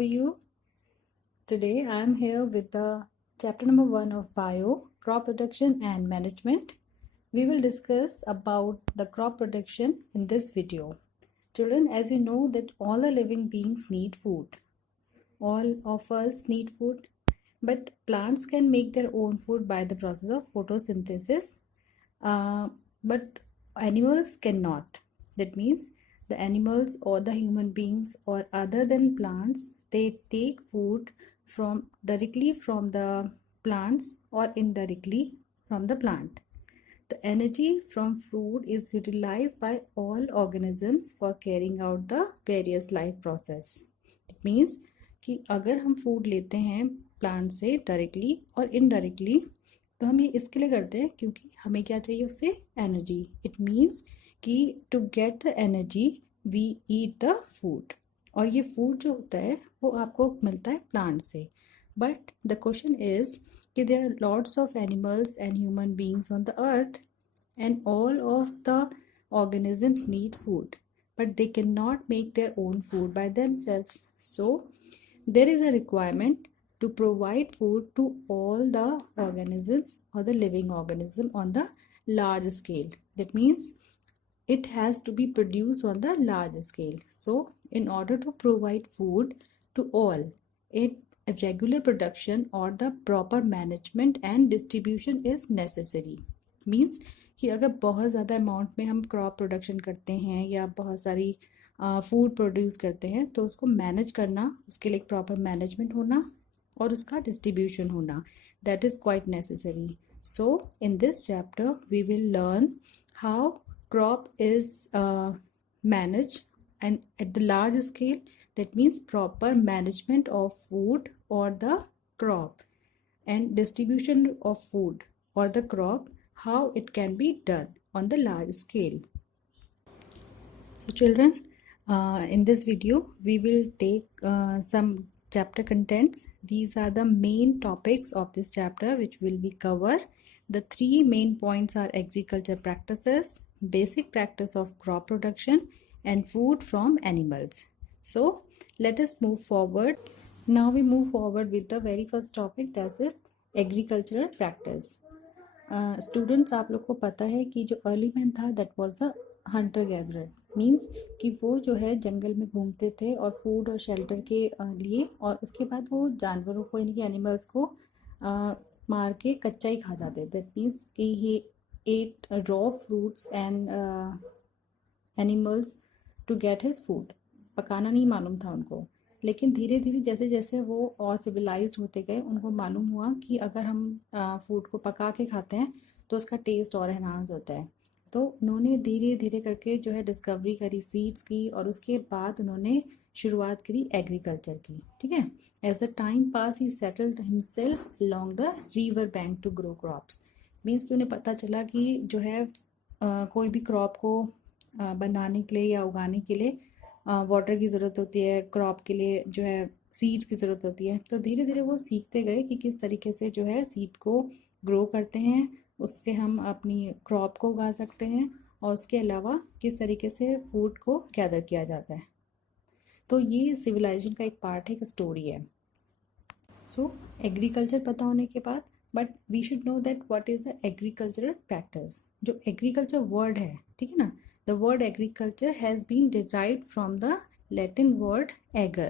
are you? Today I am here with the chapter number 1 of Bio, Crop Production and Management. We will discuss about the crop production in this video. Children, as you know that all the living beings need food. All of us need food, but plants can make their own food by the process of photosynthesis, but animals cannot. That means the animals or the human beings or other than plants, they take food directly from the plants or indirectly from the plant. The energy from food is utilized by all organisms for carrying out the various life process. It means कि अगर हम food लेते हैं plant से directly और indirectly, तो हम ये इसके लिए करते हैं क्योंकि हमें क्या चाहिए उससे एनर्जी. इट मीन्स कि to get the energy we eat the food, और ये फूड जो होता है वो आपको मिलता है प्लांट से. बट द क्वेश्चन इज कि there are lots of animals and human beings on the earth and all of the organisms need food, but they cannot make their own food by themselves. So there is a requirement to provide food to all the organisms or the living organism on the large scale. That means it has to be produced on the large scale. So in order to provide food to all, a regular production or the proper management and distribution is necessary. Means कि अगर बहुत ज़्यादा amount में हम crop production करते हैं या बहुत सारी फूड प्रोड्यूस करते हैं, तो उसको मैनेज करना, उसके लिए एक प्रॉपर मैनेजमेंट होना और उसका डिस्ट्रीब्यूशन होना, that is quite necessary. So in this chapter we will learn how crop is manage and at the large scale. That means proper management of food और the crop and distribution of food or the crop, how it can be done on the large scale. So children, in this video we will take some chapter contents. These are the main topics of this chapter which will be covered. The three main points are agriculture practices, basic practice of crop production, and food from animals. So let us move forward. Now we move forward with the very first topic, that is agricultural practice. Students, आप लोग को पता है कि जो early man था that was the Hunter gatherer. Means कि वो जो है जंगल में घूमते थे और फूड और शेल्टर के लिए, और उसके बाद वो जानवरों को यानी कि एनिमल्स को मार के कच्चा ही खा जाते. दैट मीन्स कि he ate raw fruits and animals to get his food. पकाना नहीं मालूम था उनको, लेकिन धीरे धीरे जैसे जैसे वो और सिविलाइज्ड होते गए, उनको मालूम हुआ कि अगर हम फूड को पका के खाते हैं तो उसका टेस्ट और एनहांस होता है. तो उन्होंने धीरे धीरे करके जो है डिस्कवरी करी सीड्स की, और उसके बाद उन्होंने शुरुआत करी एग्रीकल्चर की. ठीक है. As the time pass he settled himself along the river bank to grow crops. Means कि उन्हें पता चला कि जो है कोई भी क्रॉप को बनाने के लिए या उगाने के लिए वाटर की ज़रूरत होती है, क्रॉप के लिए जो है सीड्स की ज़रूरत होती है. तो धीरे धीरे वो सीखते गए कि किस तरीके से जो है सीड को ग्रो करते हैं, उससे हम अपनी क्रॉप को उगा सकते हैं, और उसके अलावा किस तरीके से फूड को गैदर किया जाता है. तो ये सिविलाइजेशन का एक पार्ट है, एक स्टोरी है. सो एग्रीकल्चर पता होने के बाद, but we should know that what is the agricultural practice. जो एग्रीकल्चर वर्ड है, ठीक है ना, the word agriculture has been derived from the Latin word ager,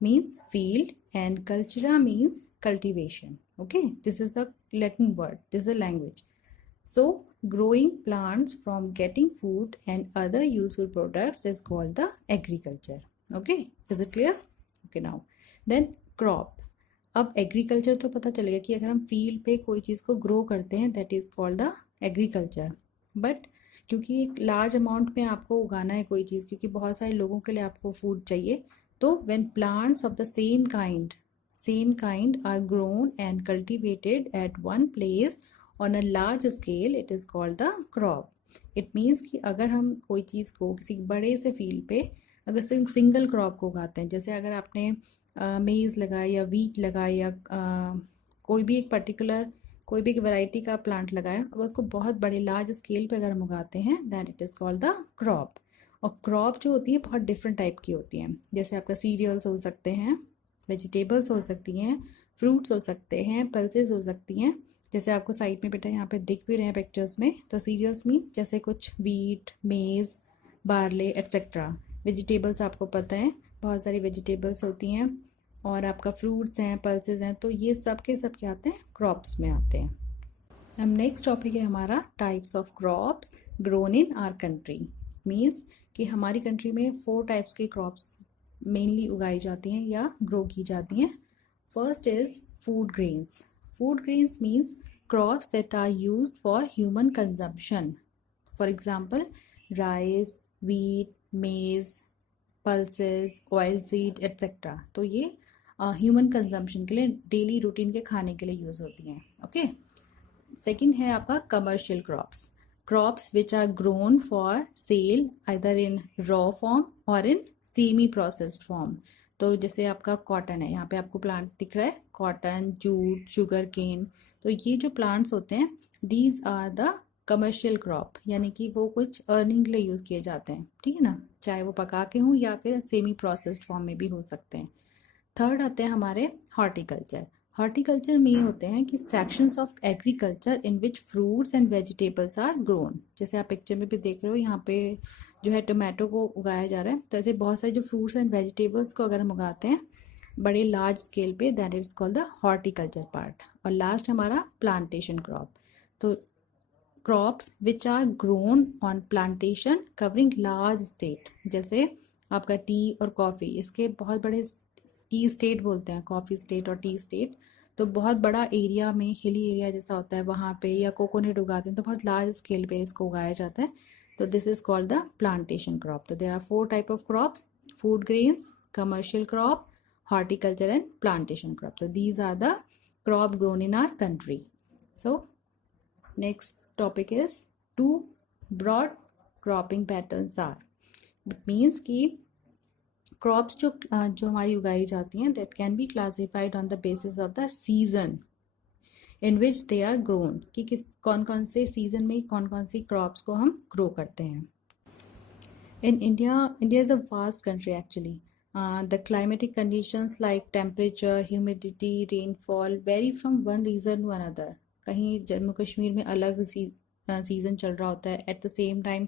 means field, and cultura means cultivation. Okay, this is the Latin word, this is a language. So growing plants from getting food and other useful products is called the agriculture. Okay, is it clear? Okay, now then crop. अब agriculture तो पता चलेगा कि अगर हम field पे कोई चीज़ को ग्रो करते हैं, that is called the agriculture. But क्योंकि एक लार्ज अमाउंट में आपको उगाना है कोई चीज़, क्योंकि बहुत सारे लोगों के लिए आपको फूड चाहिए, तो when plants of the same kind are grown and cultivated at one place on a large scale, it is called the crop. It means कि अगर हम कोई चीज़ को किसी बड़े से फील्ड पे अगर सिंगल क्रॉप को उगाते हैं, जैसे अगर आपने मेज़ लगाया या वीट लगाया या कोई भी एक पर्टिकुलर कोई भी एक वैरायटी का प्लांट लगाया, अगर उसको बहुत बड़े लार्ज स्केल पे अगर हम उगाते हैं, that it is called the crop. और क्रॉप जो होती है बहुत डिफरेंट टाइप की होती हैं. जैसे आपका सीरियल्स हो सकते हैं, वेजिटेबल्स हो सकती हैं, फ्रूट्स हो सकते हैं, पल्सेस हो सकती हैं, जैसे आपको साइड में बेटा यहाँ पे दिख भी रहे हैं पिक्चर्स में। तो सीरियल्स मीन्स जैसे कुछ वीट, मेज, बार्ले एट्सेट्रा। वेजिटेबल्स आपको पता है बहुत सारी वेजिटेबल्स होती हैं, और आपका फ्रूट्स हैं, पल्सेस हैं, तो ये सब के आते हैं क्रॉप्स में आते हैं। अब नेक्स्ट टॉपिक है हमारा types of crops grown in our country. Means कि हमारी कंट्री में 4 टाइप्स की क्रॉप्स मेनली उगाई जाती हैं या ग्रो की जाती हैं। First is food grains. Food grains means crops that are used for human consumption. For example rice, wheat, maize, pulses, oil seed etcetera. तो ये ह्यूमन कंजम्पशन के लिए, डेली रूटीन के खाने के लिए यूज़ होती हैं। ओके। सेकेंड है आपका commercial crops. Crops which are grown for sale either in raw form और इन सेमी प्रोसेस्ड फॉर्म। तो जैसे आपका कॉटन है, यहाँ पे आपको प्लांट दिख रहा है, कॉटन, जूट, शुगर केन। तो ये जो प्लांट्स होते हैं, these are the commercial crop, यानी कि वो कुछ अर्निंग के लिए यूज़ किए जाते हैं, ठीक है ना, चाहे वो पका के हों या फिर सेमी प्रोसेस्ड फॉर्म में भी हो सकते हैं। थर्ड आते हैं हमारे हॉर्टिकल्चर। हॉर्टिकल्चर में ये होते हैं कि sections of agriculture in which fruits and vegetables are grown. जैसे आप पिक्चर में भी देख रहे हो, यहाँ पे जो है टोमेटो को उगाया जा रहा है। तो ऐसे बहुत सारे जो फ्रूट्स एंड वेजिटेबल्स को अगर हम उगाते हैं बड़े लार्ज स्केल पे, that is called the horticulture part. और लास्ट हमारा प्लांटेशन क्रॉप। तो crops which are grown on plantation covering large state, जैसे आपका टी और कॉफ़ी, इसके बहुत बड़े टी स्टेट बोलते हैं, कॉफ़ी स्टेट और टी स्टेट। तो बहुत बड़ा एरिया में, हिली एरिया जैसा होता है वहाँ पे, या कोकोनट उगाते हैं तो बहुत लार्ज स्केल पे इसको उगाया जाता है। तो this is called the plantation crop. तो there are 4 type of crops: food grains, commercial crop, horticulture and plantation crop. So these are the crop grown in our country. So next topic is 2 broad cropping patterns are. It means कि crops जो हमारी उगाई जाती हैं, that can be classified on the basis of the season in which they are grown, कि कौन कौन से सीजन में कौन कौन सी क्रॉप्स को हम ग्रो करते हैं। In India is a vast country actually. The climatic conditions like temperature, humidity, rainfall vary from one region to another. कहीं जम्मू कश्मीर में अलग सीज़न चल रहा होता है, at the same time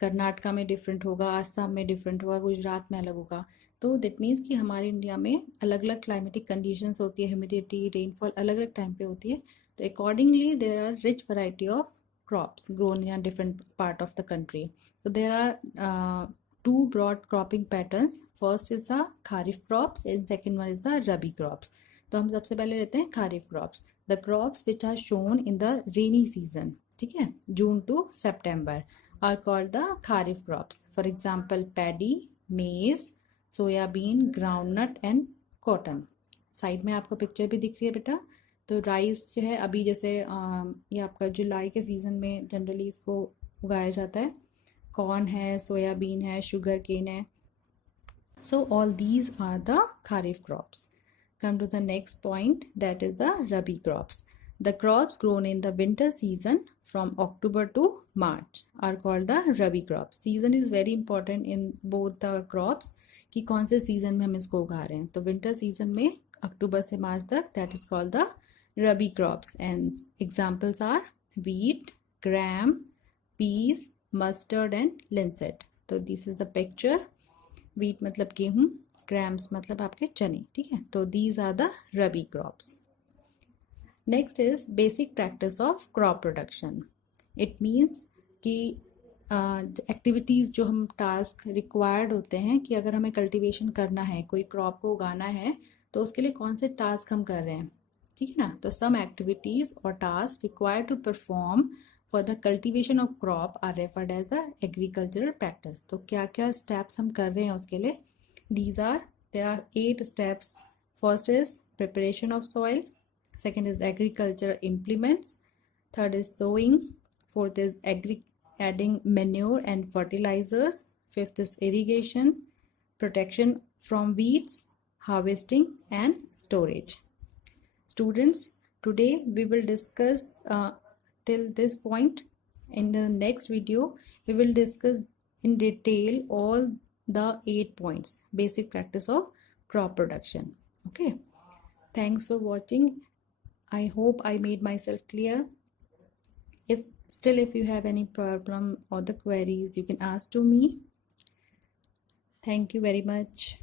Karnataka में डिफरेंट होगा, आसाम में डिफरेंट होगा, गुजरात में अलग होगा। तो दैट मीन्स कि हमारे इंडिया में अलग अलग क्लाइमेटिक कंडीशंस होती है, ह्यूमिडिटी, रेनफॉल अलग अलग टाइम पे होती है। तो accordingly there are rich variety of crops grown in different part of the country. तो there are 2 broad cropping patterns. First is the kharif crops and second one is the rabi crops. तो हम सबसे पहले लेते हैं kharif crops. The crops which are shown in the rainy season, ठीक है, June to September, are called the kharif crops. For example, paddy, maize, soyabean, groundnut and cotton. Side में आपको पिक्चर भी दिख रही है बेटा। तो राइस जो है अभी जैसे ये आपका जुलाई के सीज़न में जनरली इसको उगाया जाता है। कॉर्न है, सोयाबीन है, शुगर केन है। So all these are the kharif crops. Come to the next point, that is the rabi crops. The crops grown in the winter season from October to March are called the rabi crops. Season is very important in both the crops, कि कौन से season में हम इसको उगा रहे हैं। तो विंटर सीजन में अक्टूबर से मार्च तक, that is called the rabi crops. And examples are wheat, gram, peas, mustard and linseed. तो this is the picture. wheat मतलब गेहूं, grams मतलब आपके चने, ठीक है। तो these are the rabi crops. Next is basic practice of crop production. It means कि एक्टिविटीज़ जो हम टास्क रिक्वायर्ड होते हैं कि अगर हमें कल्टीवेशन करना है, कोई क्रॉप को उगाना है, तो उसके लिए कौन से टास्क हम कर रहे हैं, ठीक है ना। तो सम एक्टिविटीज़ और task required to perform for the cultivation of crop are referred as the agricultural practice. तो क्या क्या स्टेप्स हम कर रहे हैं उसके लिए, there are 8 steps. First is preparation of soil, second is agriculture implements, third is sowing, fourth is adding manure and fertilizers, fifth is irrigation, protection from weeds, harvesting and storage. Students, today we will discuss till this point. In the next video we will discuss in detail all the 8 points, basic practice of crop production. Okay, thanks for watching. I hope I made myself clear. If you have any problem or the queries, you can ask to me. Thank you very much.